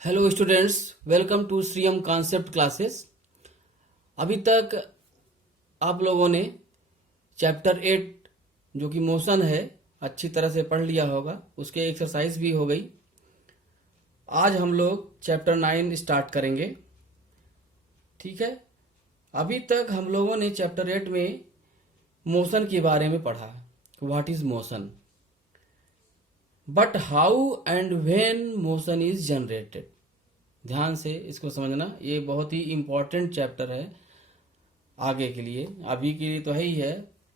Hello students, welcome to Shreeyam concept classes. अभी तक आप लोगों ने चैप्टर 8 जो कि मोशन है अच्छी तरह से पढ़ लिया होगा। उसके एक्सरसाइज भी हो गई। आज हम लोग चैप्टर 9 स्टार्ट करेंगे। ठीक है। अभी तक हम लोगों ने चैप्टर 8 में मोशन के बारे में पढ़ा। What is motion, but how and when motion is generated. ध्यान से इसको समझना, ये बहुत ही इम्पोर्टेंट चैप्टर है आगे के लिए। अभी के लिए तो है ही है।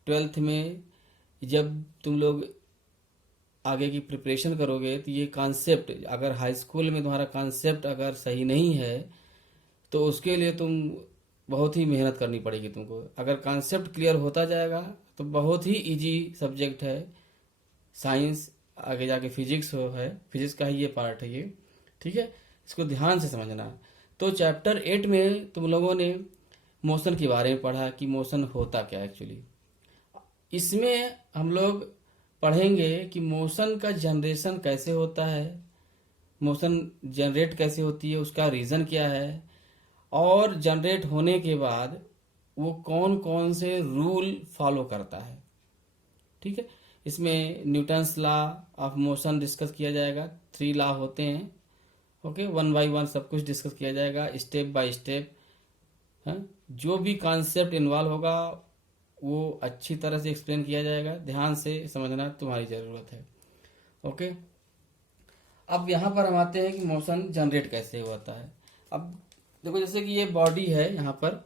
12th में जब तुम लोग आगे की प्रिपरेशन करोगे तो ये कॉन्सेप्ट, अगर हाई स्कूल में तुम्हारा कॉन्सेप्ट अगर सही नहीं है तो उसके लिए तुम बहुत ही मेहनत करनी पड़ेगी तुमको। अगर कॉन्सेप्ट क्लियर होता जाएगा तो बहुत ही इजी सब्जेक्ट है। साइंस आगे जाके फिजिक्स है, फिजिक्स का ही ये पार्ट है ये। ठीक है, इसको ध्यान से समझना। तो चैप्टर 8 में तुम लोगों ने मोशन के बारे में पढ़ा कि मोशन होता क्या एक्चुअली। इसमें हम लोग पढ़ेंगे कि मोशन का जनरेशन कैसे होता है, मोशन जनरेट कैसे होती है, उसका रीज़न क्या है, और जनरेट होने के बाद वो कौन कौन से रूल फॉलो करता है। ठीक है, इसमें Newton's law of motion discuss किया जाएगा। 3 लॉ होते हैं। ओके, 1 बाय 1 सब कुछ डिस्कस किया जाएगा, स्टेप बाय स्टेप। हाँ, जो भी कॉन्सेप्ट इन्वॉल्व होगा वो अच्छी तरह से एक्सप्लेन किया जाएगा। ध्यान से समझना तुम्हारी ज़रूरत है। ओके, अब यहाँ पर हम आते हैं कि मोशन जनरेट कैसे होता है। अब देखो, जैसे कि ये बॉडी है, यहाँ पर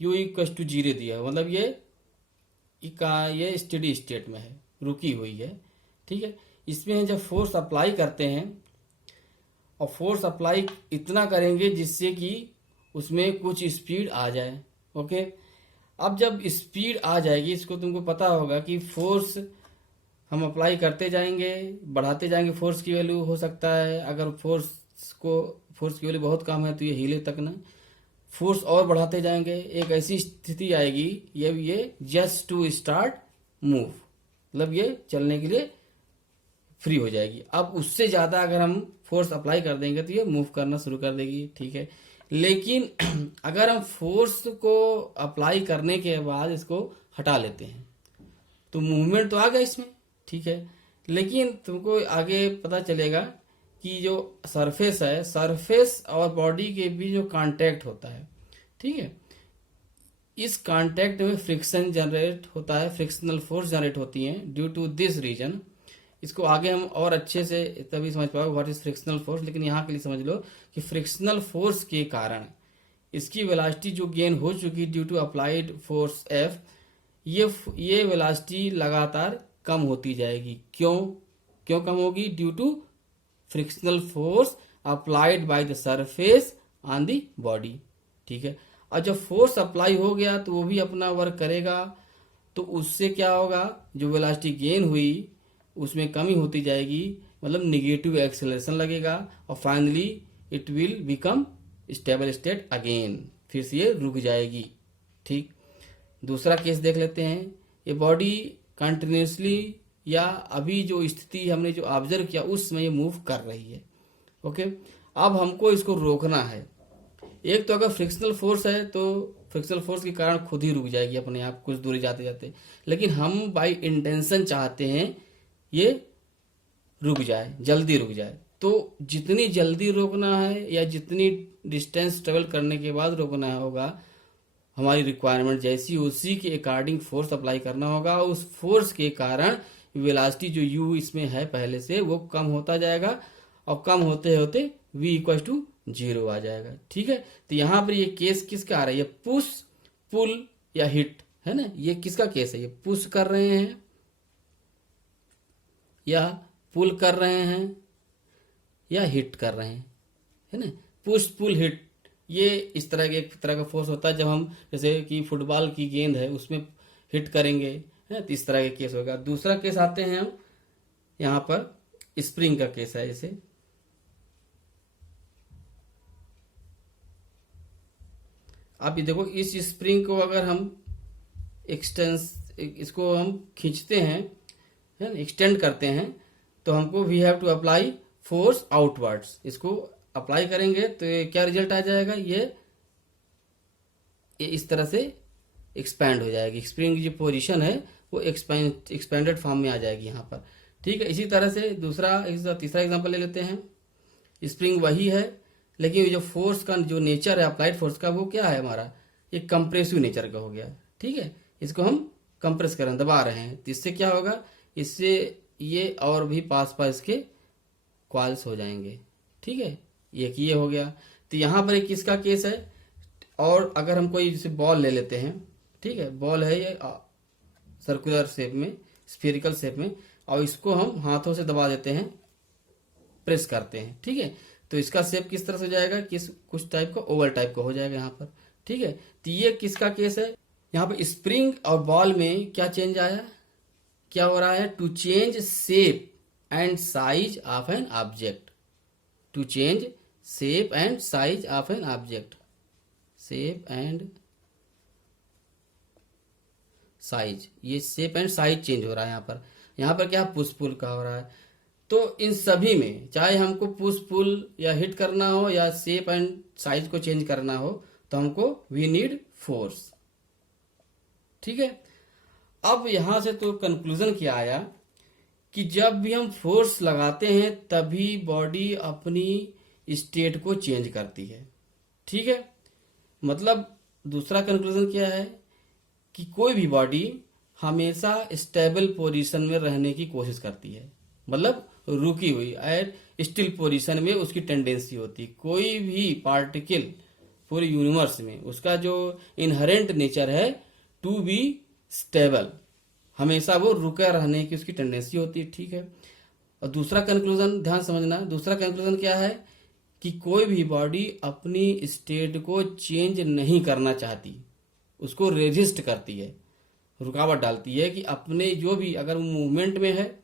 u इक्वल टू 0 दिया है, मतलब ये स्टडी स्टेट में है, रुकी हुई है। ठीक है, इसमें जब फोर्स अप्लाई करते हैं और फोर्स अप्लाई इतना करेंगे जिससे कि उसमें कुछ स्पीड आ जाए। ओके, अब जब स्पीड आ जाएगी, इसको तुमको पता होगा कि फोर्स हम अप्लाई करते जाएंगे, बढ़ाते जाएंगे। फोर्स की वैल्यू हो सकता है, अगर फोर्स की वैल्यू बहुत कम है तो ये हिले तक ना। फोर्स और बढ़ाते जाएंगे, एक ऐसी स्थिति आएगी ये जस्ट टू स्टार्ट मूव, मतलब ये चलने के लिए फ्री हो जाएगी। अब उससे ज़्यादा अगर हम फोर्स अप्लाई कर देंगे तो ये मूव करना शुरू कर देगी। ठीक है, लेकिन अगर हम फोर्स को अप्लाई करने के बाद इसको हटा लेते हैं तो मूवमेंट तो आ गया इसमें। ठीक है, लेकिन तुमको आगे पता चलेगा कि जो सरफेस है, सरफेस और बॉडी के बीच जो कांटेक्ट होता है, ठीक है, इस कांटेक्ट में फ्रिक्शन जनरेट होता है, फ्रिक्शनल फोर्स जनरेट होती है ड्यू टू दिस रीजन। इसको आगे हम और अच्छे से तभी समझ पाओगे व्हाट इज फ्रिक्शनल फोर्स, लेकिन यहाँ के लिए समझ लो कि फ्रिक्शनल फोर्स के कारण इसकी वेलोसिटी जो गेन हो चुकी due to applied force F, ये वेलोसिटी लगातार कम होती जाएगी। क्यों कम होगी? Due to frictional force applied by the surface on the body. ठीक है, और जब फोर्स अप्लाई हो गया तो वो भी अपना वर्क करेगा, तो उससे क्या होगा, जो वेलोसिटी गेन हुई उसमें कमी होती जाएगी, मतलब निगेटिव एक्सेलरेशन लगेगा, और finally it will become stable state again, फिर से ये रुक जाएगी। ठीक, दूसरा केस देख लेते हैं। ये बॉडी कंटिन्यूसली या अभी जो स्थिति हमने जो ऑब्जर्व किया उस समय ये मूव कर रही है। ओके, अब हमको इसको रोकना है। एक तो अगर फ्रिक्शनल फोर्स है तो फ्रिक्शनल फोर्स के कारण खुद ही रुक जाएगी अपने आप कुछ दूरी जाते जाते, लेकिन हम बाय इंटेंशन चाहते हैं ये रुक जाए, जल्दी रुक जाए। तो जितनी जल्दी रोकना है या जितनी डिस्टेंस ट्रेवल करने के बाद रोकना होगा, हमारी रिक्वायरमेंट जैसी उसी के अकॉर्डिंग फोर्स अप्लाई करना होगा। उस फोर्स के कारण वेलोसिटी जो u इसमें है पहले से वो कम होता जाएगा, और कम होते होते v इक्वल टू 0 आ जाएगा। ठीक है, तो यहाँ पर ये केस किसका आ रहा है? ये पुश, पुल या हिट है ना। ये किसका केस है? ये पुश कर रहे हैं या पुल कर रहे हैं या हिट कर रहे हैं, है ना। पुश पुल हिट, ये इस तरह के एक तरह का फोर्स होता है। जब हम जैसे कि फुटबॉल की गेंद है उसमें हिट करेंगे, है तो इस तरह का केस होगा। दूसरा केस आते हैं हम यहाँ पर, स्प्रिंग का केस है। जैसे आप ये देखो, इस स्प्रिंग को अगर हम इसको हम खींचते हैं, है ना, एक्सटेंड करते हैं, तो हमको we have to apply force outwards. इसको अप्लाई करेंगे तो ये क्या रिजल्ट आ जाएगा, ये इस तरह से एक्सपैंड हो जाएगी। स्प्रिंग की जो पोजीशन है वो एक्सपेंडेड फॉर्म में आ जाएगी यहाँ पर। ठीक है, इसी तरह से तीसरा एग्जांपल ले लेते हैं। स्प्रिंग वही है, लेकिन ये जो फोर्स का जो नेचर है अप्लाइड फोर्स का, वो क्या है हमारा, ये कंप्रेसिव नेचर का हो गया। ठीक है, इसको हम कंप्रेस कर रहे हैं, दबा रहे हैं, तो इससे क्या होगा, इससे ये और भी पास इसके क्वाल्स हो जाएंगे। ठीक है, ये हो गया। तो यहाँ पर एक किसका केस है, और अगर हम कोई जैसे बॉल ले लेते हैं, ठीक है, बॉल है ये सर्कुलर शेप में, स्फेरिकल शेप में, और इसको हम हाथों से दबा देते हैं, प्रेस करते हैं। ठीक है, तो इसका शेप किस तरह से हो जाएगा, कुछ टाइप का ओवल टाइप का हो जाएगा यहाँ पर। ठीक है, तो ये किसका केस है, यहाँ पर स्प्रिंग और बॉल में क्या चेंज आया, क्या हो रहा है, to change shape and size of an object, to change shape and size of an object, shape and size, ये शेप एंड साइज चेंज हो रहा है यहाँ पर क्या पुश पुल का हो रहा है। तो इन सभी में चाहे हमको पुश पुल या हिट करना हो या शेप एंड साइज को चेंज करना हो, तो हमको वी नीड फोर्स। ठीक है, अब यहां से तो कंक्लूजन क्या आया कि जब भी हम फोर्स लगाते हैं तभी बॉडी अपनी स्टेट को चेंज करती है। ठीक है, मतलब दूसरा कंक्लूजन क्या है कि कोई भी बॉडी हमेशा स्टेबल पोजीशन में रहने की कोशिश करती है, मतलब रुकी हुई एट स्टिल पोजीशन में उसकी टेंडेंसी होती है। कोई भी पार्टिकल पूरे यूनिवर्स में उसका जो इनहेरेंट नेचर है टू बी स्टेबल, हमेशा वो रुका रहने की उसकी टेंडेंसी होती है। ठीक है, और दूसरा कंक्लूजन ध्यान समझना, दूसरा कंक्लूजन क्या है कि कोई भी बॉडी अपनी स्टेट को चेंज नहीं करना चाहती, उसको रेजिस्ट करती है, रुकावट डालती है कि अपने जो भी अगर मूवमेंट में है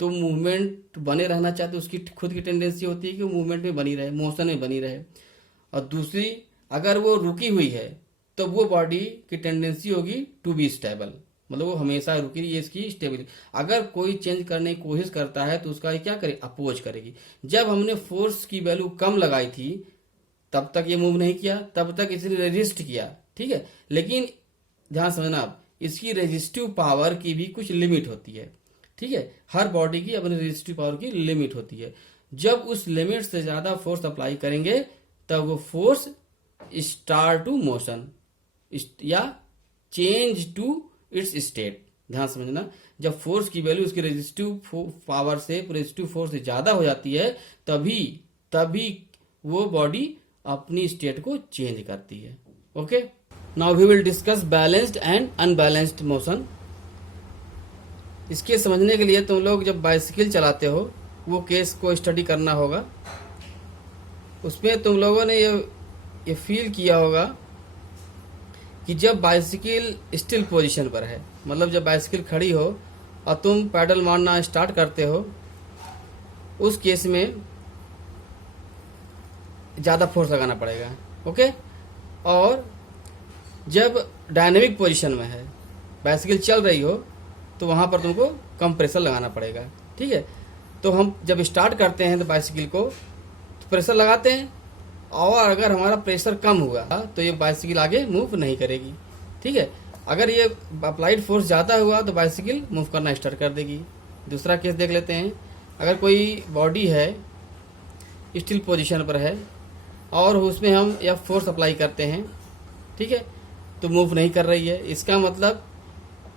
तो मूवमेंट बने रहना चाहते, उसकी खुद की टेंडेंसी होती है कि वो मूवमेंट में बनी रहे, मोशन में बनी रहे। और दूसरी, अगर वो रुकी हुई है तो वो बॉडी की टेंडेंसी होगी टू बी स्टेबल, मतलब वो हमेशा रुकी रही है, इसकी स्टेबिलिटी। अगर कोई चेंज करने की कोशिश करता है तो उसका ये क्या करे, अपोज करेगी। जब हमने फोर्स की वैल्यू कम लगाई थी तब तक ये मूव नहीं किया, तब तक इसने रेजिस्ट किया। ठीक है, लेकिन ध्यान समझना आप, इसकी रेजिस्टिव पावर की भी कुछ लिमिट होती है। ठीक है, हर बॉडी की अपनी रेजिस्टिव पावर की लिमिट होती है। जब उस लिमिट से ज्यादा फोर्स अप्लाई करेंगे तब वो फोर्स स्टार्ट टू मोशन या चेंज टू इट्स स्टेट। ध्यान समझना, जब फोर्स की वैल्यू उसकी रेजिस्टिव पावर से, रेजिस्टिव फोर्स से ज्यादा हो जाती है तभी वो बॉडी अपनी स्टेट को चेंज करती है। Okay, now we will discuss balanced and unbalanced motion. इसके समझने के लिए तुम लोग जब बाइसिकल चलाते हो वो केस को स्टडी करना होगा। उसमें तुम लोगों ने ये फील किया होगा कि जब बाइसिकल स्टिल पोजीशन पर है, मतलब जब बाइसिकल खड़ी हो और तुम पैडल मारना स्टार्ट करते हो, उस केस में ज़्यादा फोर्स लगाना पड़ेगा। ओके, और जब डायनेमिक पोजीशन में है, बाइसिकल चल रही हो, तो वहाँ पर तुमको कम प्रेशर लगाना पड़ेगा। ठीक है, तो हम जब स्टार्ट करते हैं तो बाइसिकल को तो प्रेशर लगाते हैं, और अगर हमारा प्रेशर कम हुआ तो ये बाइसिकल आगे मूव नहीं करेगी। ठीक है, अगर ये अप्लाइड फोर्स ज़्यादा हुआ तो बाइसिकल मूव करना स्टार्ट कर देगी। दूसरा केस देख लेते हैं, अगर कोई बॉडी है स्टिल पोजीशन पर है और उसमें हम या फोर्स अप्लाई करते हैं, ठीक है, तो मूव नहीं कर रही है, इसका मतलब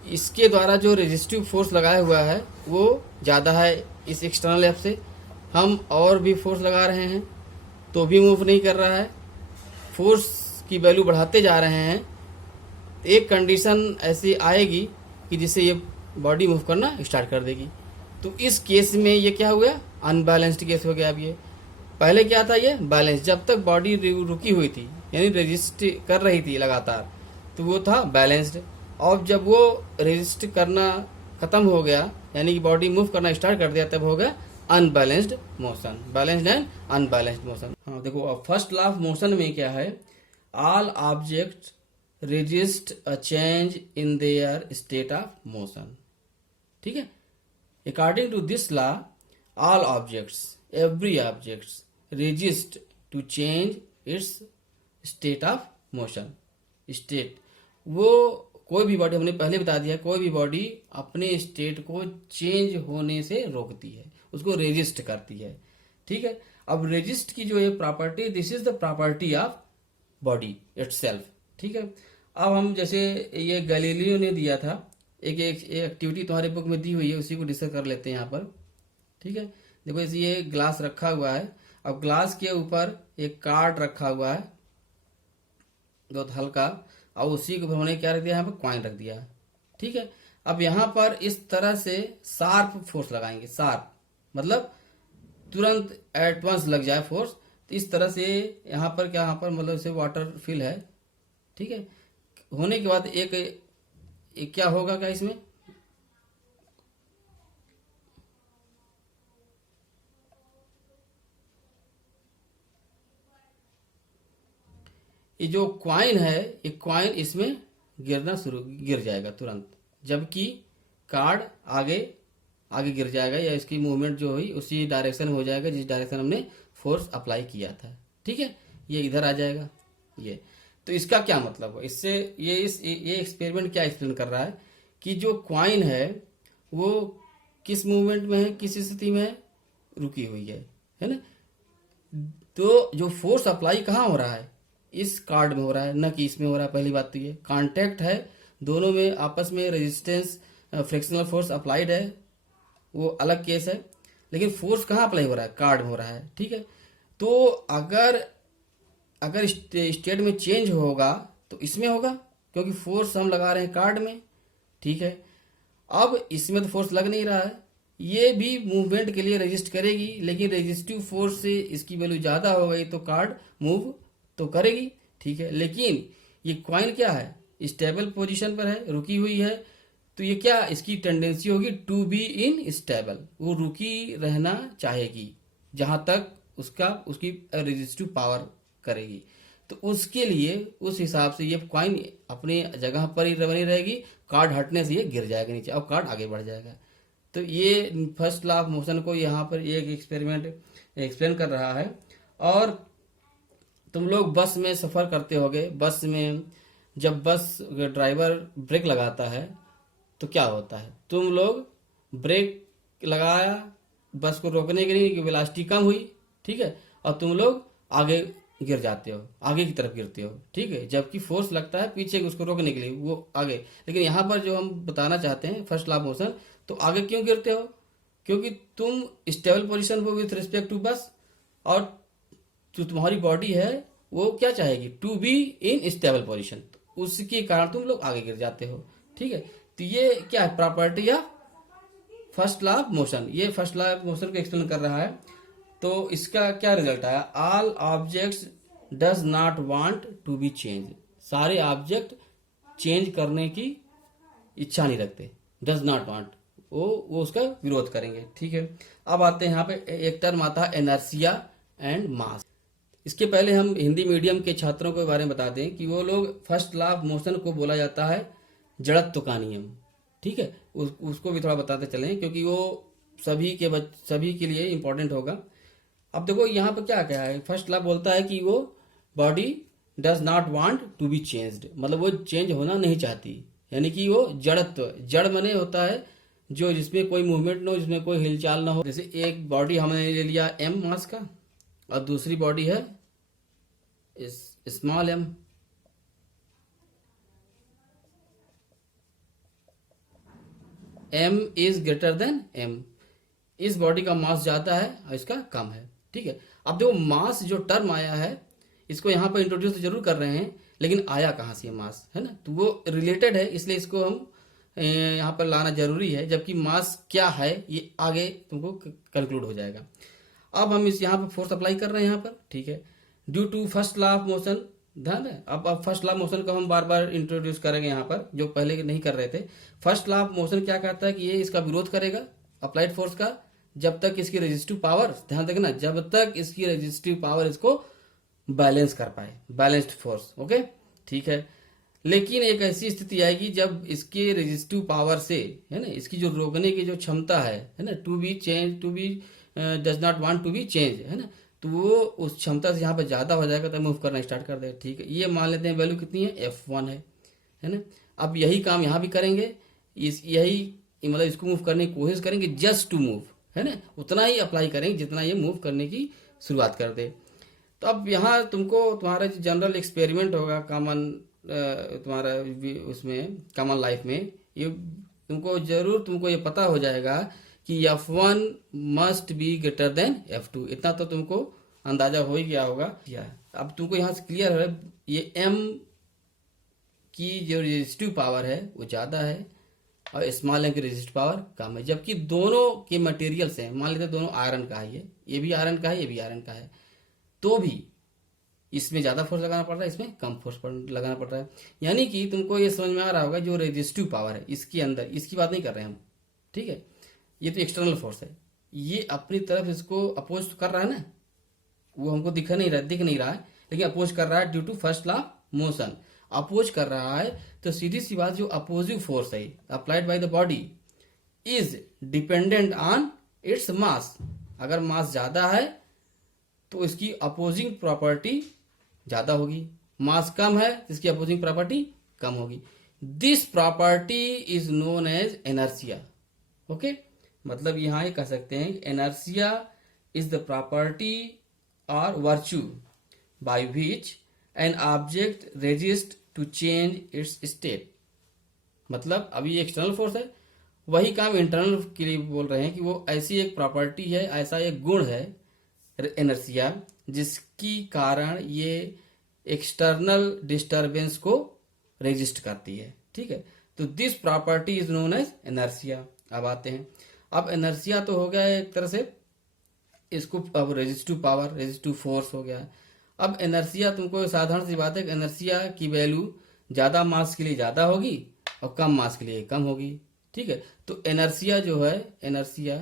इसके द्वारा जो रेजिस्टिव फोर्स लगाया हुआ है वो ज़्यादा है इस एक्सटर्नल एफ से। हम और भी फोर्स लगा रहे हैं तो भी मूव नहीं कर रहा है, फोर्स की वैल्यू बढ़ाते जा रहे हैं। एक कंडीशन ऐसी आएगी कि जिससे ये बॉडी मूव करना स्टार्ट कर देगी। तो इस केस में ये क्या हो गया, अनबैलेंस्ड केस हो गया। अब ये पहले क्या था, ये बैलेंस, जब तक बॉडी रुकी हुई थी यानी रेजिस्ट कर रही थी लगातार तो वो था बैलेंस्ड। और जब वो रेजिस्ट करना खत्म हो गया यानी कि बॉडी मूव करना स्टार्ट कर दिया, तब हो गया unbalanced motion, balanced and unbalanced motion. हाँ देखो, अब फर्स्ट लॉ ऑफ मोशन में क्या है, all object resist a change in their state of motion. ठीक है, according to this law all objects, every objects resist to change its state of motion. State, वो कोई भी बॉडी, हमने पहले बता दिया, कोई भी बॉडी अपने स्टेट को चेंज होने से रोकती है, उसको रेजिस्ट करती है। ठीक है, अब रेजिस्ट की जो है property, this is the property of body itself. ठीक है, अब हम जैसे ये गैलीलियो ने दिया था, एक एक्टिविटी तुम्हारे बुक में दी हुई है, उसी को डिस्कस कर लेते हैं यहाँ पर। ठीक है, देखो इसे ये ग्लास रखा हुआ है, अब ग्लास के ऊपर एक कार्ड रखा हुआ है बहुत हल्का, और उसी के ऊपर हमने क्या रख दिया, यहाँ पर कॉइन रख दिया। ठीक है, अब यहाँ पर इस तरह से शार्प फोर्स लगाएंगे, शार्प मतलब तुरंत एट वंस लग जाए फोर्स, तो इस तरह से यहाँ पर क्या, यहाँ पर मतलब से वाटर फिल है। ठीक है, होने के बाद एक क्या होगा, क्या इसमें ये जो क्वाइन है, ये क्वाइन इसमें गिर जाएगा तुरंत, जबकि कार्ड आगे आगे गिर जाएगा, या इसकी मूवमेंट जो हुई उसी डायरेक्शन में हो जाएगा जिस डायरेक्शन हमने फोर्स अप्लाई किया था। ठीक है, ये इधर आ जाएगा ये। तो इसका क्या मतलब है, इससे ये एक्सपेरिमेंट क्या एक्सप्लेन कर रहा है कि जो क्वाइन है वो किस मूवमेंट में है, किस स्थिति में है, रुकी हुई है ना। तो जो फोर्स अप्लाई कहाँ हो रहा है, इस कार्ड में हो रहा है, न कि इसमें हो रहा है। पहली बात तो ये कांटेक्ट है, दोनों में आपस में रेजिस्टेंस फ्रिक्शनल फोर्स अप्लाइड है, वो अलग केस है, लेकिन फोर्स कहाँ अप्लाई हो रहा है, कार्ड में हो रहा है। ठीक है, तो अगर स्टेट में चेंज होगा तो इसमें होगा, क्योंकि फोर्स हम लगा रहे हैं कार्ड में। ठीक है, अब इसमें तो फोर्स लग नहीं रहा है, ये भी मूवमेंट के लिए रेजिस्ट करेगी, लेकिन रेजिस्टिव फोर्स से इसकी वैल्यू ज्यादा हो गई तो कार्ड मूव तो करेगी। ठीक है, लेकिन ये कॉइन क्या है, स्टेबल पोजीशन पर है, रुकी हुई है, तो ये क्या, इसकी टेंडेंसी होगी टू बी इन स्टेबल, वो रुकी रहना चाहेगी जहां तक उसकी रेजिस्टिव पावर करेगी। तो उसके लिए उस हिसाब से ये कॉइन अपने जगह पर ही बनी रहेगी, कार्ड हटने से ये गिर जाएगा नीचे और कार्ड आगे बढ़ जाएगा। तो ये फर्स्ट लॉ ऑफ मोशन को यहाँ पर एक एक्सपेरिमेंट एक्सप्लेन कर रहा है। और तुम लोग बस में सफ़र करते होगे, बस में जब बस ड्राइवर ब्रेक लगाता है तो क्या होता है, तुम लोग ब्रेक लगाया बस को रोकने के लिए कि वेलोसिटी कम हुई। ठीक है, और तुम लोग आगे गिर जाते हो, आगे की तरफ गिरते हो। ठीक है, जबकि फोर्स लगता है पीछे उसको रोकने के लिए, वो आगे। लेकिन यहाँ पर जो हम बताना चाहते हैं फर्स्ट लॉ ऑफ मोशन, तो आगे क्यों गिरते हो, क्योंकि तुम स्टेबल पोजीशन हो विथ रिस्पेक्ट टू बस, और जो तुम्हारी बॉडी है वो क्या चाहेगी, to be in stable position, उसके कारण तुम लोग आगे गिर जाते हो। ठीक है, तो ये क्या है, property of first law of motion, ये फर्स्ट लॉ ऑफ मोशन को एक्सप्लेन कर रहा है। तो इसका क्या रिजल्ट आया, all objects does not want to be change, सारे ऑब्जेक्ट चेंज करने की इच्छा नहीं रखते, डज नॉट वांट, वो उसका विरोध करेंगे। ठीक है, अब आते हैं यहाँ पे एक टर्म आता है इनर्शिया एंड मास। इसके पहले हम हिंदी मीडियम के छात्रों के बारे में बता दें कि वो लोग फर्स्ट लॉ ऑफ मोशन को बोला जाता है जड़त्व का नियम। ठीक है, उसको भी थोड़ा बताते चलें, क्योंकि वो सभी के लिए इंपॉर्टेंट होगा। अब देखो यहाँ पर क्या क्या है, फर्स्ट लॉ बोलता है कि वो body does not want to be changed, मतलब वो चेंज होना नहीं चाहती, यानी कि वो जड़त्व, जड़ मने होता है जो जिसमें कोई मूवमेंट ना हो, जिसमें कोई हिलचाल ना हो। जैसे एक बॉडी हमने ले लिया एम मास का, और दूसरी बॉडी है small m. M is greater than m, इस बॉडी का मास ज्यादा है और इसका कम है। ठीक है, अब जो मास जो टर्म आया है, इसको यहाँ पर इंट्रोड्यूस तो जरूर कर रहे हैं, लेकिन आया कहाँ से मास, है ना, तो वो रिलेटेड है, इसलिए इसको हम यहाँ पर लाना जरूरी है, जबकि मास क्या है ये आगे तुमको कंक्लूड हो जाएगा। अब हम इस यहाँ पर फोर्स अप्लाई कर रहे हैं यहाँ पर। ठीक है, due to first law of motion, ध्यान है। अब फर्स्ट लॉ ऑफ मोशन को हम बार बार इंट्रोड्यूस करेंगे यहाँ पर, जो पहले नहीं कर रहे थे। फर्स्ट लॉ ऑफ मोशन क्या कहता है कि ये इसका विरोध करेगा अप्लाइड फोर्स का, जब तक इसकी रेजिस्टिव पावर, ध्यान रखना, जब तक इसकी रेजिस्टिव पावर इसको बैलेंस कर पाए, बैलेंस्ड फोर्स। ओके, ठीक है, लेकिन एक ऐसी स्थिति आएगी जब इसके रेजिस्टिव पावर से, है ना, इसकी जो रोकने की जो क्षमता है ना, to be change, to be does not want to be change, है ना, तो वो उस क्षमता से यहाँ पे ज़्यादा हो जाएगा तो मूव करना स्टार्ट कर देगा। ठीक है, ये मान लेते हैं वैल्यू कितनी है, F1 है ना। अब यही काम यहाँ भी करेंगे, यही मतलब इसको मूव करने की कोशिश करेंगे, जस्ट टू मूव, है ना, उतना ही अप्लाई करेंगे जितना ये मूव करने की शुरुआत कर दे। तो अब यहाँ तुमको तुम्हारा जो जनरल एक्सपेरिमेंट होगा कॉमन तुम्हारा उसमें कॉमन लाइफ में, ये तुमको ये पता हो जाएगा कि F1 must be greater than F2। इतना तो तुमको अंदाजा हो ही गया होगा। अब तुमको यहाँ से क्लियर है, ये M की जो रेजिस्टिव पावर है वो ज़्यादा है और स्मॉल एम की रेजिस्टिव पावर कम है, जबकि दोनों के मटेरियल्स हैं। मान लेते हैं दोनों आयरन का है, ये भी आयरन का है, ये भी आयरन का है, तो भी इसमें ज़्यादा फोर्स लगाना पड़ रहा है, इसमें कम फोर्स लगाना पड़ रहा है। यानी कि तुमको ये समझ में आ रहा होगा जो रेजिस्टिव पावर है इसके अंदर, इसकी बात नहीं कर रहे हैं हम, ठीक है, ये तो एक्सटर्नल फोर्स है, ये अपनी तरफ इसको अपोज कर रहा है ना, वो हमको दिख नहीं रहा है, लेकिन अपोज कर रहा है due to first law motion. Oppose कर रहा है तो सीधी सी बात, जो अपोजिव फोर्स है applied by the body is dependent on its mass. अगर मास ज्यादा है तो इसकी अपोजिंग प्रॉपर्टी ज्यादा होगी, मास कम है तो इसकी अपोजिंग प्रॉपर्टी कम होगी। This property is known as inertia. Okay, मतलब यहां ये कह सकते हैं इनर्शिया इज द प्रॉपर्टी और virtue by which an object resist to change its state. मतलब अभी ये एक्सटर्नल फोर्स है, वही काम इंटरनल के लिए बोल रहे हैं कि वो ऐसी एक प्रॉपर्टी है, ऐसा एक गुण है इनर्शिया, जिसकी कारण ये एक्सटर्नल डिस्टरबेंस को रेजिस्ट करती है। ठीक है, तो this property is known as inertia. अब आते हैं, अब इनर्शिया तो हो गया एक तरह से, इसको अब रेजिस्टिव पावर, रेजिस्टिव फोर्स हो गया। अब इनर्शिया, तुमको साधारण सी बात है, इनर्शिया की वैल्यू ज्यादा मास के लिए ज्यादा होगी और कम मास के लिए कम होगी। ठीक है, तो इनर्शिया जो है, inertia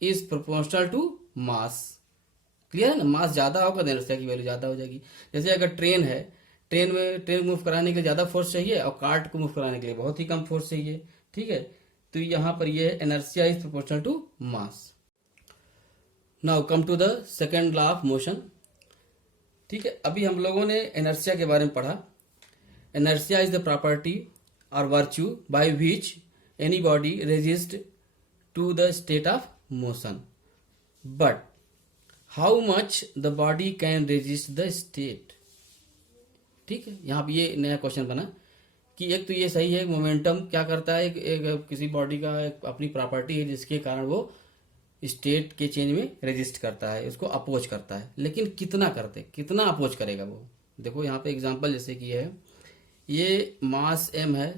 is proportional to mass. Clear है ना, मास ज्यादा होगा तो इनर्शिया की वैल्यू ज्यादा हो जाएगी। जैसे अगर ट्रेन है, ट्रेन मूव कराने के लिए ज्यादा फोर्स चाहिए और कार्ट को मूव कराने के लिए बहुत ही कम फोर्स चाहिए। ठीक है, तो यहां पर ये inertia is proportional to mass. Now come to the second law of motion. ठीक है, अभी हम लोगों ने इनर्शिया के बारे में पढ़ा। इनर्शिया इज द प्रॉपर्टी और virtue by which any body resist to the state of motion, but how much the body can resist the state. ठीक है, यहां पर ये नया क्वेश्चन बना कि एक तो ये सही है, मोमेंटम क्या करता है, एक किसी बॉडी का एक अपनी प्रॉपर्टी है जिसके कारण वो स्टेट के चेंज में रेजिस्ट करता है, उसको अपोज करता है, लेकिन कितना अपोज करेगा वो। देखो यहाँ पे एग्जांपल जैसे कि है, ये मास m है,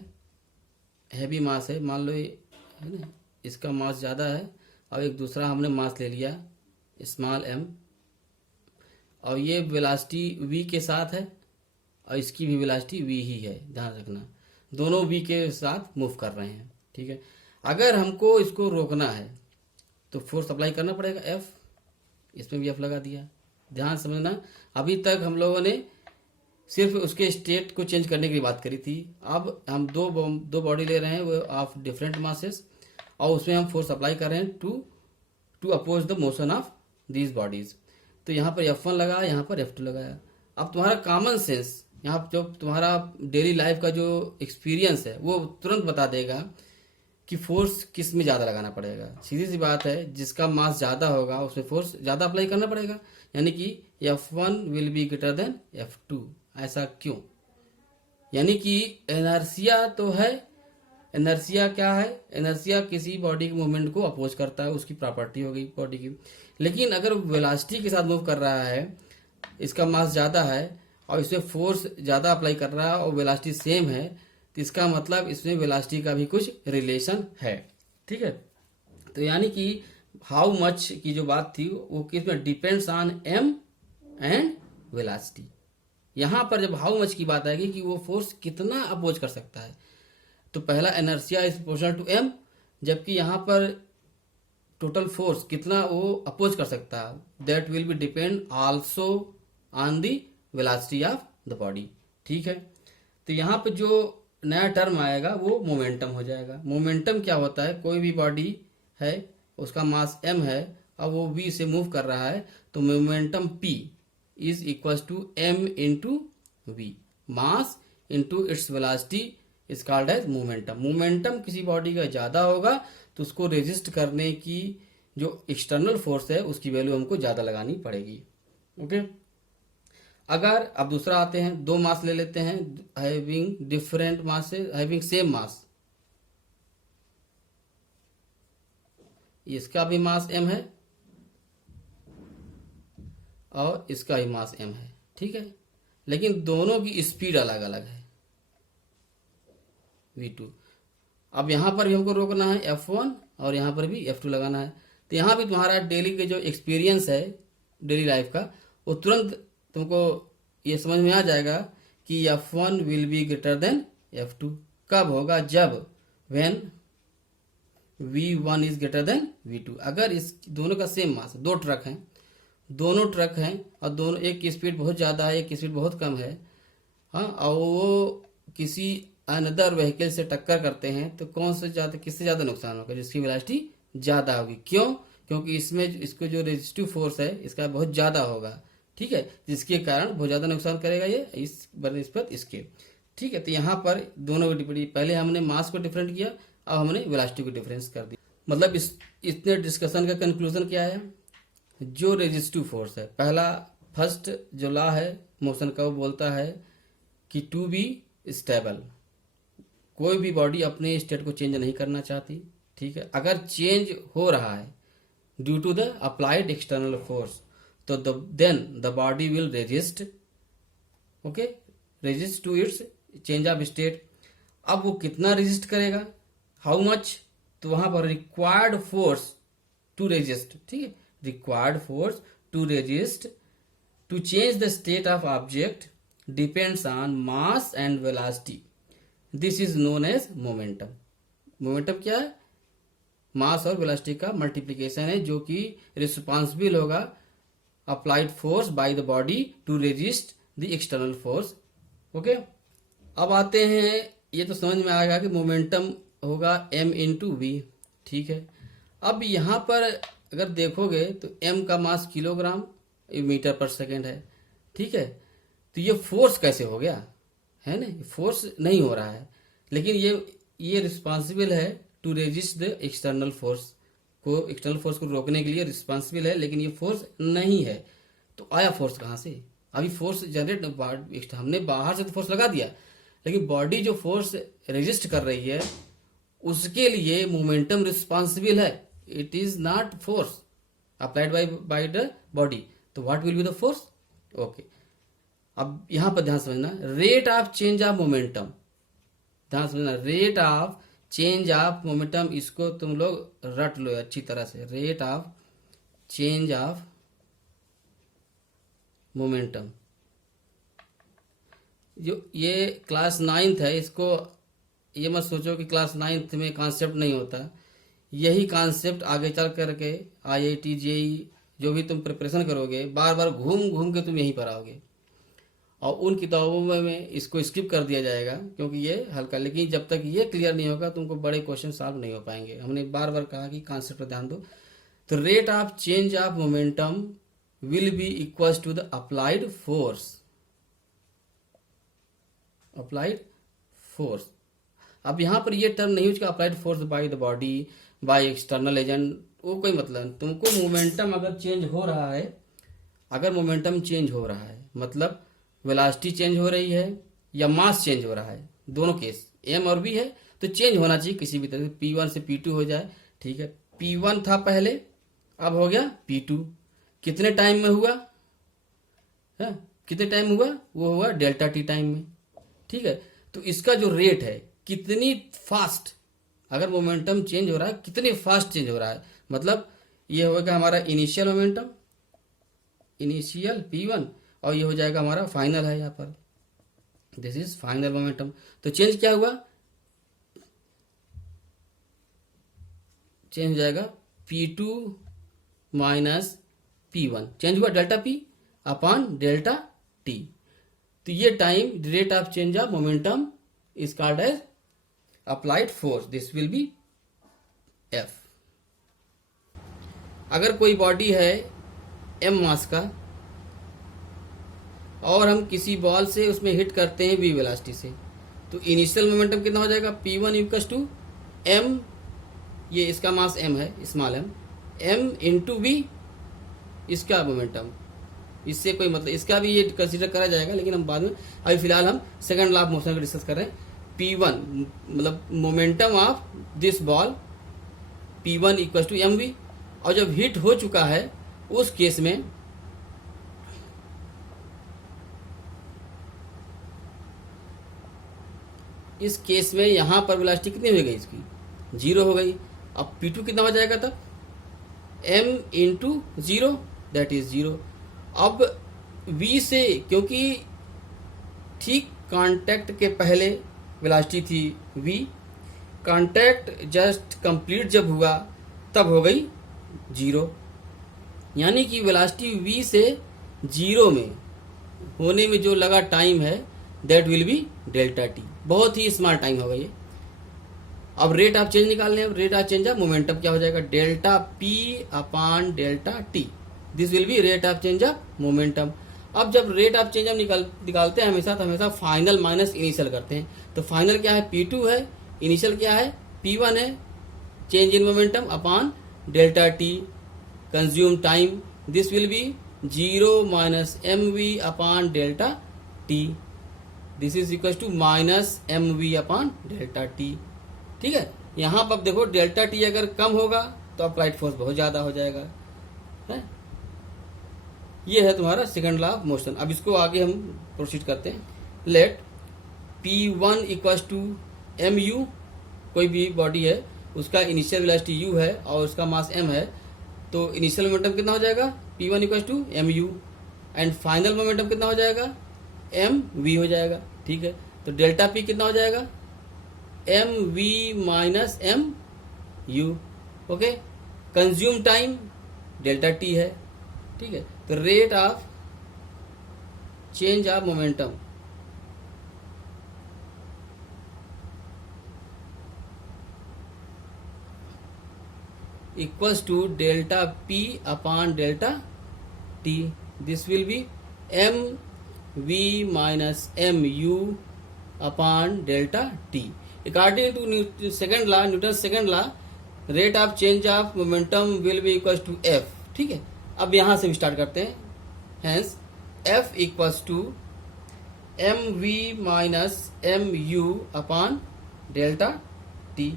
हैवी मास है, मान लो ये है ना, इसका मास ज़्यादा है, और एक दूसरा हमने मास ले लिया स्मॉल m, और ये वेलोसिटी v के साथ है और इसकी भी वेलोसिटी v ही है, ध्यान रखना, दोनों v के साथ मूव कर रहे हैं। ठीक है, अगर हमको इसको रोकना है तो फोर्स अप्लाई करना पड़ेगा F, इसमें भी F लगा दिया। ध्यान समझना, अभी तक हम लोगों ने सिर्फ उसके स्टेट को चेंज करने की बात करी थी, अब हम दो बॉडी ले रहे हैं वो ऑफ डिफरेंट मासेस, और उसमें हम फोर्स अप्लाई कर रहे हैं to oppose the motion of these bodies. तो यहाँ पर F1 लगाया, यहाँ पर F2 लगाया। अब तुम्हारा कॉमन सेंस, यहाँ जो तुम्हारा डेली लाइफ का जो एक्सपीरियंस है वो तुरंत बता देगा कि फोर्स किस में ज़्यादा लगाना पड़ेगा। सीधी सी बात है, जिसका मास ज़्यादा होगा उसमें फोर्स ज़्यादा अप्लाई करना पड़ेगा, यानी कि F1 will be greater than F2। ऐसा क्यों? यानी कि इनर्शिया तो है, इनर्शिया क्या है, इनर्शिया किसी बॉडी के मूवमेंट को अपोज करता है, उसकी प्रॉपर्टी हो गई बॉडी की। लेकिन अगर वेलोसिटी के साथ मूव कर रहा है, इसका मास ज़्यादा है और इसमें फोर्स ज़्यादा अप्लाई कर रहा है और वेलोसिटी सेम है, तो इसका मतलब इसमें वेलोसिटी का भी कुछ रिलेशन है। ठीक है, तो यानी कि हाउ मच की जो बात थी वो किसमें depends on m and velocity. यहां पर जब हाउ मच की बात आएगी कि वो फोर्स कितना अपोज कर सकता है, तो पहला inertia is proportional to m, जबकि यहां पर टोटल फोर्स कितना वो अपोज कर सकता है, that will B depend also on the velocity of the body. ठीक है, तो यहाँ पे जो नया टर्म आएगा वो मोमेंटम हो जाएगा। मोमेंटम क्या होता है, कोई भी बॉडी है उसका मास m है अब वो v से मूव कर रहा है, तो momentum p is equal to m into v, mass into its velocity is called as momentum. Momentum किसी बॉडी का ज्यादा होगा तो उसको रेजिस्ट करने की जो एक्सटर्नल फोर्स है उसकी वैल्यू हमको ज्यादा लगानी पड़ेगी। ओके, अगर अब दूसरा आते हैं, दो मास ले लेते हैं having different mass, having same mass, इसका भी मास m है और इसका भी मास m है, ठीक है, लेकिन दोनों की स्पीड अलग अलग है v2। अब यहां पर भी हमको रोकना है f1 और यहां पर भी f2 लगाना है। तो यहां भी तुम्हारा डेली के जो एक्सपीरियंस है डेली लाइफ का, वो तुरंत तुमको ये समझ में आ जाएगा कि f1 will be greater than f2। कब होगा? जब when v1 is greater then v2। अगर इस दोनों का सेम मास, दो ट्रक हैं, दोनों ट्रक हैं और दोनों, एक की स्पीड बहुत ज़्यादा है, एक की स्पीड बहुत कम है, हाँ, और वो किसी अनदर व्हीकल से टक्कर करते हैं, तो कौन से ज़्यादा, किससे ज़्यादा नुकसान होगा? जिसकी वेलोसिटी ज़्यादा होगी। क्यों? क्योंकि इसमें इसको जो रेजिस्टिव फोर्स है इसका बहुत ज़्यादा होगा, ठीक है, जिसके कारण बहुत ज़्यादा नुकसान करेगा ये इस बनिस्पत इसके, ठीक है। तो यहाँ पर दोनों पहले हमने मास को डिफरेंट किया, अब हमने वेलोसिटी को डिफरेंस कर दिया। मतलब इतने डिस्कशन का कंक्लूजन क्या है? जो रेजिस्टिव फोर्स है, पहला फर्स्ट जो लॉ है मोशन का, वो बोलता है कि टू बी स्टेबल, कोई भी बॉडी अपने स्टेट को चेंज नहीं करना चाहती, ठीक है। अगर चेंज हो रहा है due to the applied external force, तो then the body will resist, okay, resist to its change of state. अब वो कितना रेजिस्ट करेगा, हाउ मच? तो वहां पर रिक्वायर्ड फोर्स टू रेजिस्ट, ठीक है, required force to resist to change the state of object depends on mass and velocity. This is known as momentum. Momentum क्या है? मास और वेलोसिटी का मल्टीप्लीकेशन है, जो कि रिस्पॉन्सिबल होगा applied force by the body to resist the external force. Okay, अब आते हैं, ये तो समझ में आएगा कि मोमेंटम होगा m इंटू वी, ठीक है। अब यहाँ पर अगर देखोगे तो m का मास किलोग्राम मीटर पर सेकेंड है, ठीक है। तो ये फोर्स कैसे हो गया, है ना? फोर्स नहीं हो रहा है, लेकिन ये रिस्पॉन्सिबल है to resist the external force external force को रोकने के लिए रिस्पॉन्सिबल है, लेकिन ये फोर्स नहीं है। तो आया फोर्स कहाँ से? अभी फोर्स जनरेट, हमने बाहर से तो फोर्स लगा दिया, लेकिन बॉडी जो फोर्स रेजिस्ट कर रही है उसके लिए मोमेंटम रिस्पॉन्सिबल है। It is not force applied by the body. तो what will be the force? Okay. अब यहां पर ध्यान समझना, rate of change of momentum, ध्यान समझना, rate of change of momentum, इसको तुम लोग रट लो अच्छी तरह से। Rate of change of momentum, जो ये क्लास 9th है, इसको ये मत सोचो कि क्लास 9th में कॉन्सेप्ट नहीं होता। यही कॉन्सेप्ट आगे चल करके IIT JEE जो भी तुम प्रिपरेशन करोगे, बार बार घूम घूम के तुम यहीं पर आओगे, और उन किताबों में इसको स्किप कर दिया जाएगा क्योंकि ये हल्का, लेकिन जब तक ये क्लियर नहीं होगा तुमको बड़े क्वेश्चन सॉल्व नहीं हो पाएंगे। हमने बार बार कहा कि कॉन्सेप्ट पर ध्यान दो। तो rate of change of momentum will be equal to the applied force, applied force. अब यहां पर ये टर्म नहीं यूज किया applied force by the body by external agent, वो कोई मतलब। तुमको मोमेंटम अगर चेंज हो रहा है, अगर मोमेंटम चेंज हो रहा है मतलब वेलोसिटी चेंज हो रही है या मास चेंज हो रहा है, दोनों केस m और v है, तो चेंज होना चाहिए किसी भी तरह से, p1 से p2 हो जाए, ठीक है। p1 था पहले, अब हो गया p2। कितने टाइम में हुआ है? कितने टाइम हुआ? वो हुआ डेल्टा टी टाइम में, ठीक है। तो इसका जो रेट है, कितनी फास्ट, अगर मोमेंटम चेंज हो रहा है कितनी फास्ट चेंज हो रहा है, मतलब ये होगा हमारा इनिशियल मोमेंटम, इनिशियल p1, और ये हो जाएगा हमारा फाइनल है यहाँ पर, दिस इज फाइनल मोमेंटम। तो चेंज क्या हुआ? चेंज हो जाएगा p2 माइनस p1, चेंज हुआ delta p upon delta t। तो ये time rate of change of momentum is called as applied force, this will be F। अगर कोई बॉडी है m मास का और हम किसी बॉल से उसमें हिट करते हैं v वेलोसिटी से, तो इनिशियल मोमेंटम कितना हो जाएगा, p1 इक्वल्स टू m, ये इसका मास m है, स्मॉल m इंटू v इसका मोमेंटम। इससे कोई मतलब, इसका भी ये कंसीडर करा जाएगा लेकिन हम बाद में, अभी फिलहाल हम सेकंड लॉ ऑफ मोशन का डिस्कस कर रहे हैं। p1 मतलब momentum of this ball, p1 equal to mv, और जब हिट हो चुका है उस केस में इस केस में यहां पर वेलोसिटी कितनी हो गई, इसकी 0 हो गई। अब p2 कितना हो जाएगा तब, m इंटू 0 दैट इज 0। अब v से, क्योंकि ठीक कांटेक्ट के पहले वेलोसिटी थी v, कांटेक्ट जस्ट कंप्लीट जब हुआ तब हो गई 0, यानी कि वेलोसिटी v से 0 में होने में जो लगा टाइम है that will B delta T. बहुत ही स्मॉल टाइम होगा ये। अब रेट ऑफ चेंज निकालने हैं, rate of change of momentum क्या हो जाएगा, delta P upon delta t, this will B rate of change of momentum. अब जब रेट ऑफ चेंज ऑफ निकालते हैं हमेशा, तो हमेशा फाइनल माइनस इनिशियल करते हैं। तो फाइनल क्या है, P2 है, इनिशियल क्या है, P1 है, change in momentum upon delta t, consume time, this will be 0 minus mv upon delta t, this is equal to minus mv upon delta T. ठीक है, यहाँ पर देखो डेल्टा टी अगर कम होगा तो अप्लाइड फोर्स बहुत ज्यादा हो जाएगा है? ये है तुम्हारा सेकंड लॉ ऑफ मोशन। अब इसको आगे हम प्रोसीड करते हैं। Late P1 equal to mu, कोई भी बॉडी है उसका इनिशियल वेलोसिटी u है और उसका मास m है, तो इनिशियल मोमेंटम कितना हो जाएगा, P1 equal to mu, and final momentum कितना हो जाएगा, mv हो जाएगा। ठीक है, तो डेल्टा p कितना हो जाएगा, mv minus mu। Okay, consume time delta t है। ठीक है, तो rate of change of momentum equals to delta p upon delta t, this will be mv minus mu upon delta t। According to second law, Newton second law, rate of change of momentum will be equals to f। ठीक है, अब यहां से start करते हैं। Hence f equals to mv minus mu upon delta t,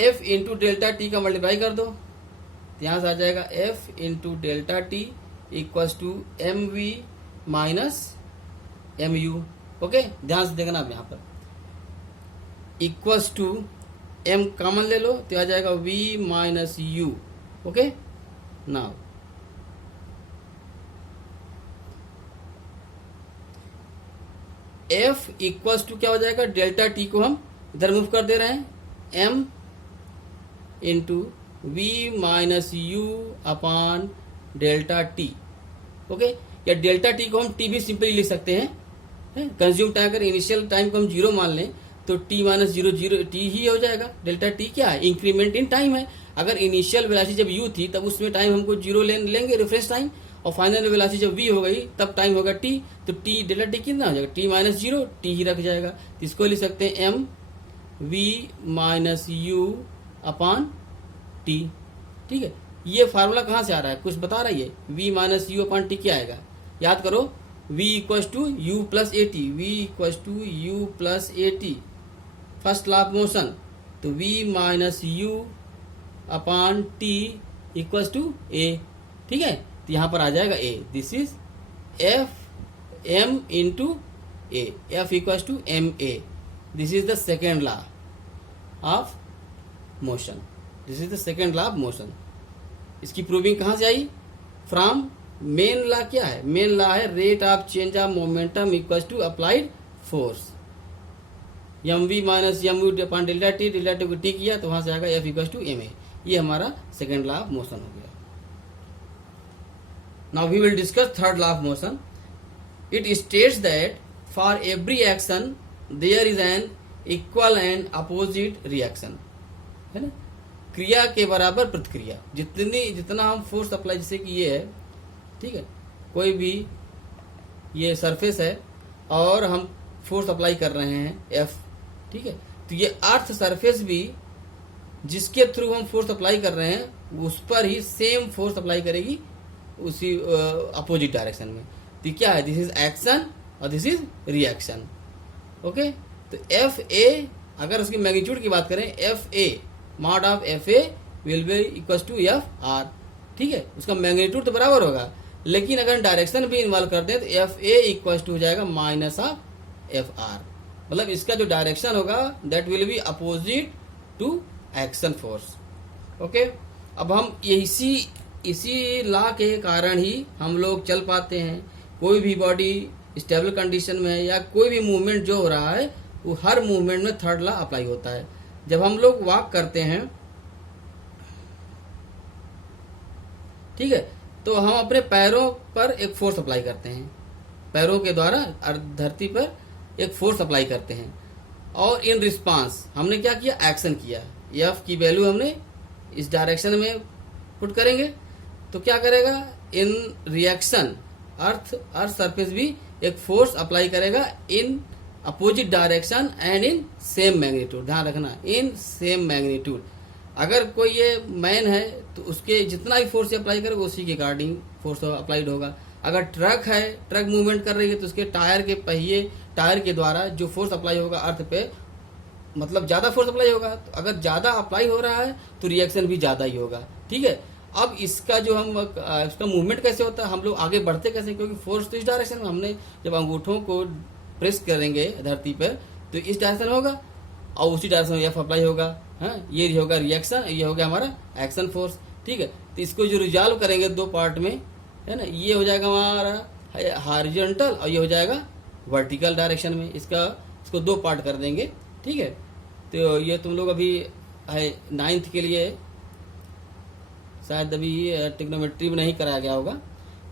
f into delta T का multiply कर दो, तो यहां से आ जाएगा f into delta T equals to mv minus mu। Okay, ध्यान से देखना, अब यहां पर इक्वल्स टू m कॉमन ले लो तो आ जाएगा v minus u। Okay, now f equals to क्या हो जाएगा, डेल्टा t को हम इधर मूव कर दे रहे हैं, m into v minus u upon delta t। Okay, या डेल्टा t को हम t भी सिंपली लिख सकते हैं। कंज्यूम टाइम, अगर इनिशियल टाइम को हम 0 मान लें तो t माइनस 0 0 t ही हो जाएगा। डेल्टा t क्या है, इंक्रीमेंट इन टाइम है। अगर इनिशियल वेलोसिटी जब u थी तब उसमें टाइम हमको 0 लेंगे रेफरेंस टाइम, और फाइनल वेलोसिटी जब v हो गई तब टाइम होगा t, तो t डेल्टा t कितना हो जाएगा, t माइनस 0 t ही रख जाएगा। तो इसको लिख सकते हैं m v minus u upon t। ठीक है, ये फार्मूला कहाँ से आ रहा है, कुछ बता रहा है, v minus u upon t क्या आएगा, याद करो, v equals to u plus A T, v equals to u plus A T, first law of motion. तो v minus u upon t equals to a। ठीक है, तो यहाँ पर आ जाएगा a, this is f m into a, f equals to m a, this is the second law of motion, this is the second law of motion. इसकी proving कहाँ से आई, फ्रॉम मेन लॉ। क्या है, मेन लॉ है rate of change of momentum equals to applied force, mv minus mu upon delta T को T किया तो वहां से आएगा f इक्वल्स टू ma। ये हमारा सेकेंड लॉ ऑफ मोशन हो गया। Now we will discuss third law of motion. It states that for every action there is an equal and opposite reaction, है ना। क्रिया के बराबर प्रतिक्रिया। जितना हम फोर्स अप्लाई, जैसे कि ये है, ठीक है, कोई भी ये सरफेस है और हम फोर्स अप्लाई कर रहे हैं एफ, ठीक है, तो ये अर्थ सरफेस भी जिसके थ्रू हम फोर्स अप्लाई कर रहे हैं उस पर ही सेम फोर्स अप्लाई करेगी उसी अपोजिट डायरेक्शन में। तो क्या है, दिस इज एक्शन और दिस इज रिएक्शन। ओके, तो एफ ए, अगर उसकी मैग्नीट्यूड की बात करें, F A mod of F A will be equal to F R, ठीक है, उसका मैग्नीट्यूड तो बराबर होगा, लेकिन अगर डायरेक्शन भी इन्वॉल्व करते हैं तो एफ ए इक्वल टू हो जाएगा माइनस ऑफ एफ आर, मतलब इसका जो डायरेक्शन होगा that will be opposite to action force. Okay, अब हम इसी लॉ के कारण ही हम लोग चल पाते हैं। कोई भी बॉडी स्टेबल कंडीशन में है या कोई भी मूवमेंट जो हो रहा है वो हर मूवमेंट में थर्ड लॉ अप्लाई होता है। जब हम लोग वॉक करते हैं, ठीक है, तो हम अपने पैरों पर एक फोर्स अप्लाई करते हैं, पैरों के द्वारा धरती पर एक फोर्स अप्लाई करते हैं, और इन रिस्पांस हमने क्या किया, एक्शन किया। एफ की वैल्यू हमने इस डायरेक्शन में पुट करेंगे तो क्या करेगा, इन रिएक्शन अर्थ सरफेस भी एक फोर्स अप्लाई करेगा इन opposite direction and in same magnitude. ध्यान रखना, इन सेम मैग्नीट्यूड। अगर कोई ये मैन है तो उसके जितना भी फोर्स अप्लाई करेगा उसी के अकॉर्डिंग फोर्स अप्लाइड होगा। अगर ट्रक है, ट्रक मूवमेंट कर रही है तो उसके टायर के पहिए, टायर के द्वारा जो फोर्स अप्लाई होगा अर्थ पे, मतलब ज़्यादा फोर्स अप्लाई होगा। तो अगर ज़्यादा अप्लाई हो रहा है तो रिएक्शन भी ज़्यादा ही होगा, ठीक है। अब इसका जो हम इसका मूवमेंट कैसे होता है, हम लोग आगे बढ़ते कैसे, क्योंकि फोर्स तो इस डायरेक्शन में, हमने जब अंगूठों को प्रेस करेंगे धरती पर तो इस डायरेक्शन में होगा और उसी डायरेक्शन में एफ अप्लाई होगा। हाँ, ये होगा रिएक्शन, ये हो गया हमारा एक्शन फोर्स, ठीक है। तो इसको जो रिजॉल्व करेंगे दो पार्ट में, है ना, ये हो जाएगा हमारा हॉरिजॉन्टल और ये हो जाएगा वर्टिकल डायरेक्शन में। इसको दो पार्ट कर देंगे, ठीक है। तो ये तुम लोग अभी है 9th के लिए शायद अभी ट्रिग्नोमेट्री में नहीं कराया गया होगा,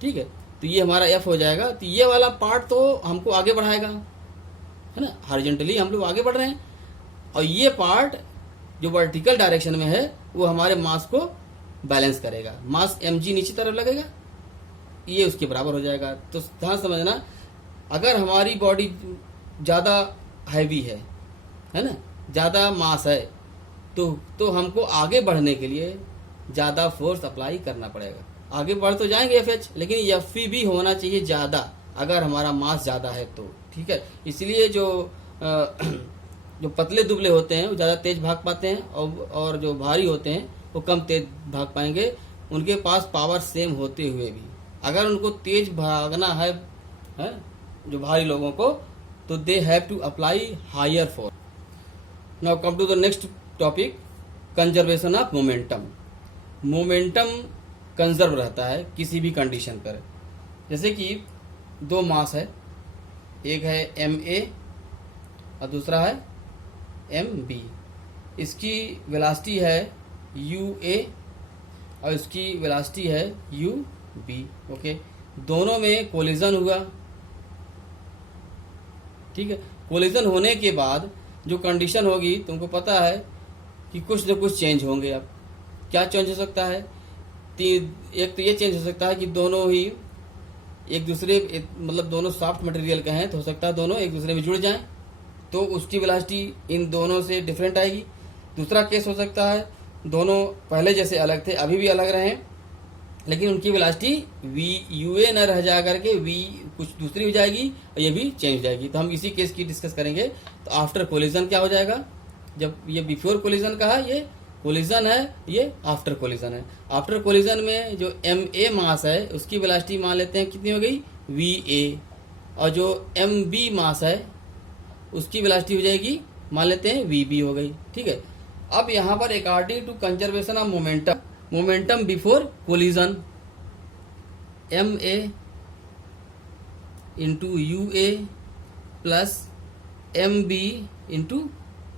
ठीक है। तो ये हमारा एफ हो जाएगा। तो ये वाला पार्ट तो हमको आगे बढ़ाएगा, है ना, हॉरिजॉन्टली हम लोग आगे बढ़ रहे हैं, और ये पार्ट जो वर्टिकल डायरेक्शन में है वो हमारे मास को बैलेंस करेगा। मास mg नीचे तरफ लगेगा, ये उसके बराबर हो जाएगा। तो ध्यान समझना, अगर हमारी बॉडी ज़्यादा हैवी है ना, ज़्यादा मास है, तो हमको आगे बढ़ने के लिए ज़्यादा फोर्स अप्लाई करना पड़ेगा। आगे बढ़ तो जाएंगे एफ लेकिन एफ भी होना चाहिए ज़्यादा, अगर हमारा मास ज़्यादा है तो, ठीक है। इसलिए जो पतले दुबले होते हैं वो ज़्यादा तेज भाग पाते हैं, और जो भारी होते हैं वो कम तेज भाग पाएंगे, उनके पास पावर सेम होते हुए भी। अगर उनको तेज भागना है जो भारी लोगों को, तो they have to apply higher force. Now come to the next topic, conservation of momentum. Momentum conserve रहता है किसी भी कंडीशन पर। जैसे कि दो मास है, एक है ma और दूसरा है mb। इसकी वेलोसिटी है ua और इसकी वेलोसिटी है ub। ओके, दोनों में कोलिजन हुआ, ठीक है। कोलिजन होने के बाद जो कंडीशन होगी, तुमको पता है कि कुछ न कुछ चेंज होंगे। अब क्या चेंज हो सकता है, एक तो ये चेंज हो सकता है कि दोनों ही एक दूसरे, मतलब दोनों सॉफ्ट मटेरियल का हैं, तो हो सकता है दोनों एक दूसरे में जुड़ जाएं, तो उसकी वेलोसिटी इन दोनों से डिफरेंट आएगी। दूसरा केस हो सकता है दोनों पहले जैसे अलग थे, अभी भी अलग रहें, लेकिन उनकी वेलोसिटी ua न रह जा करके v कुछ दूसरी हो जाएगी और ये भी चेंज हो जाएगी। तो हम इसी केस की डिस्कस करेंगे। तो आफ्टर कोलिजन क्या हो जाएगा, जब ये बिफोर कोलिजन का है, ये कोलिजन है, ये आफ्टर कोलिजन है। आफ्टर कोलिजन में जो ma मास है उसकी वेलोसिटी मान लेते हैं कितनी हो गई, va, और जो mb मास है उसकी वेलोसिटी हो जाएगी, मान लेते हैं vb हो गई, ठीक है। अब यहाँ पर according to conservation of momentum before collision, ma into ua plus mb into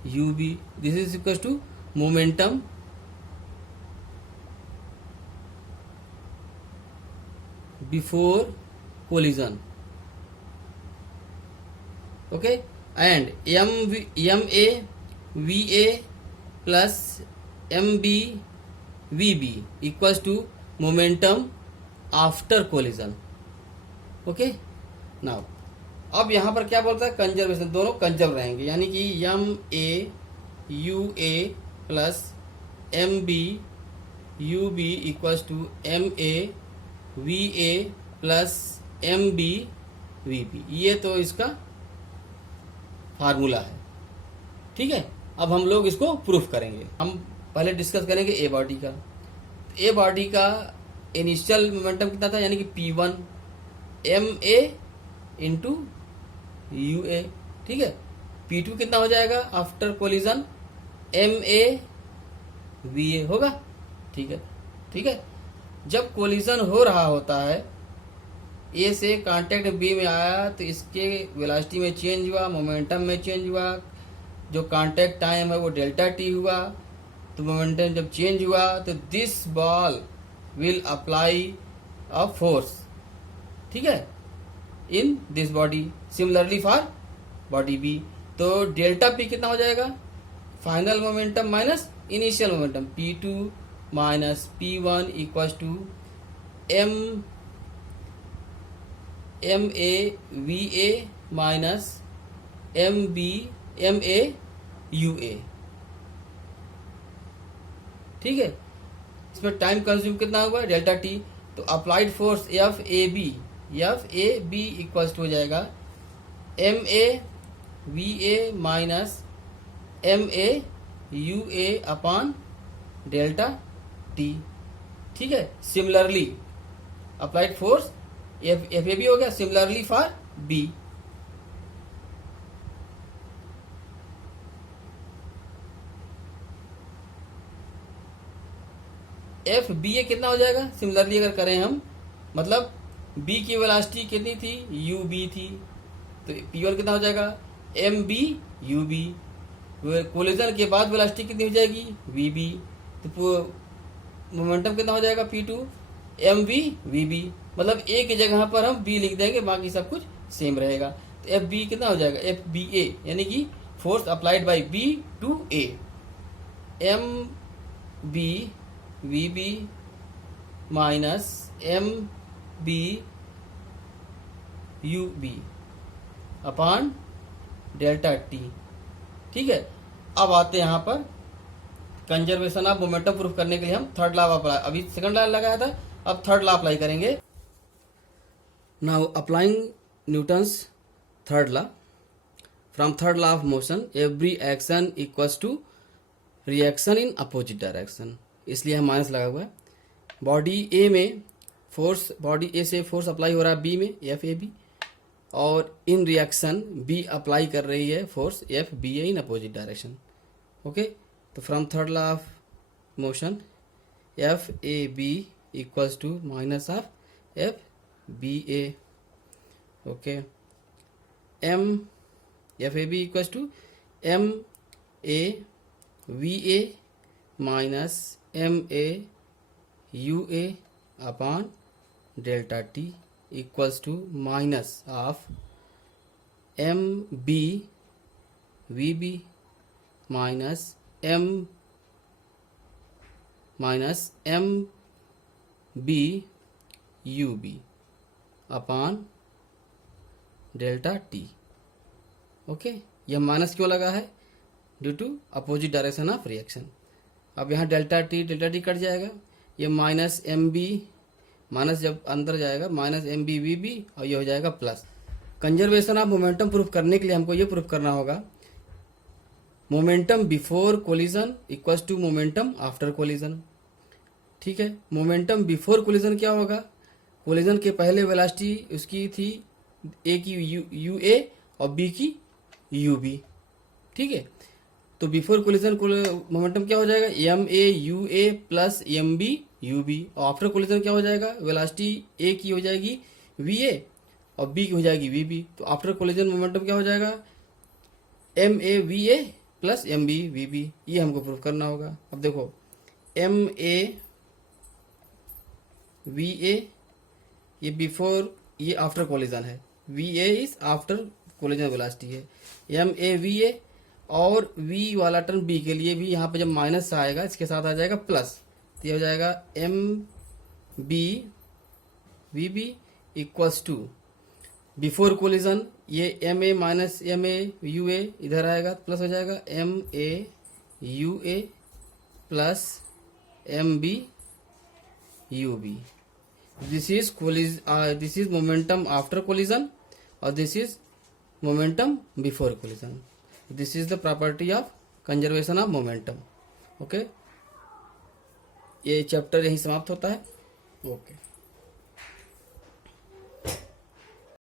ub, this is equal to momentum before collision. Okay, and ma va plus M B we B equals to momentum after collision. Okay now अब यहाँ पर क्या बोलता है, conservation, दोनों conserve रहेंगे, यानी कि M A you A plus M B you B equals to M A we A plus M B we B. ये तो इसका फार्मूला है। ठीक है, अब हम लोग इसको प्रूफ करेंगे। हम पहले डिस्कस करेंगे ए बॉडी का। ए बॉडी का इनिशियल मोमेंटम कितना था, यानी कि P1 m A into u A. ठीक है, P2 कितना हो जाएगा after collision, m A we A होगा। ठीक है, ठीक है, जब कोलिजन हो रहा होता है, ए से कांटेक्ट बी में आया तो इसके वेलोसिटी में चेंज हुआ, मोमेंटम में चेंज हुआ, जो कांटेक्ट टाइम है वो डेल्टा टी हुआ। तो मोमेंटम जब चेंज हुआ तो this ball will apply a force, ठीक है, in this body, similarly for body B. तो डेल्टा पी कितना हो जाएगा, final momentum minus initial momentum, P2 minus P1 equals to M A we A minus m A you A. ठीक है, इसमें time consume कितना हुआ, डेल्टा टी। तो applied force F A B equals to हो जाएगा M A we A minus m A you A upon delta T. ठीक है, similarly applied force F A B हो गया, similarly for B. F B A कितना हो जाएगा, similarly अगर करें हम, मतलब बी की वेलोसिटी कितनी थी, यू बी थी, तो P1 कितना हो जाएगा, M B you B. Collision के बाद वेलोसिटी कितनी हो जाएगी, वी बी। तो मोमेंटम कितना हो जाएगा, P2 M B we B. मतलब ए की जगह पर हम बी लिख देंगे, बाकी सब कुछ सेम रहेगा। तो एफ बी कितना हो जाएगा, एफ बी ए, यानी कि force applied by B to A, M B we B minus M B you B upon delta T. ठीक है, अब आते हैं यहाँ पर कंजर्वेशन ऑफ मोमेंटम प्रूफ करने के लिए हम थर्ड लॉ अप्लाई, अभी सेकंड लॉ लगाया था, अब थर्ड लॉ अप्लाई करेंगे। Now applying Newton's third law, from third law of motion every action equals to reaction in opposite direction, इसलिए हम माइनस लगा हुआ है। बॉडी ए में फोर्स, बॉडी ए से फोर्स अप्लाई हो रहा है बी में, एफ ए बी, और इन रिएक्शन बी अप्लाई कर रही है force F B A in opposite direction. Okay, तो from third law of motion F A B equals to minus of F B A. Okay, m F A B equals to M A we A minus m A you A upon delta T equals to minus of m B we B minus M B you B upon delta t. Okay, यह minus क्यों लगा है, due to opposite direction of reaction. अब यहाँ delta T cut जाएगा, ये minus M B, minus जब अंदर जाएगा minus M B we B, और ये हो जाएगा plus. Conservation of momentum proof करने के लिए हमको ये प्रूफ करना होगा momentum before collision equals to momentum after collision. ठीक है, मोमेंटम बिफोर कोलिजन क्या होगा, कोलिजन के पहले वेलोसिटी उसकी थी ए की यू ए और बी की यू बी। ठीक है, तो बिफोर कोलिजन मोमेंटम क्या हो जाएगा, M A you A plus M B you B, और आफ्टर कोलिजन क्या हो जाएगा, वेलोसिटी ए की हो जाएगी वी ए और बी की हो जाएगी वी बी। तो आफ्टर कोलिजन मोमेंटम क्या हो जाएगा, M A we A plus M B we B. ये हमको प्रूफ करना होगा। अब देखो एम ए वी ए, ये बिफोर, ये आफ्टर कोलिजन है, V A is after collision velocity है, एम ए वी ए, और v वाला टर्म b के लिए भी यहाँ पे जब माइनस आएगा इसके साथ आ जाएगा प्लस, तो ये हो जाएगा M B we B equals to before collision ये m A minus m A you A इधर आएगा प्लस हो जाएगा M A you A plus M B you B. This is momentum after collision और this is momentum before collision. This is the property of conservation of momentum. Okay, ये chapter यहीं समाप्त होता है. ओके.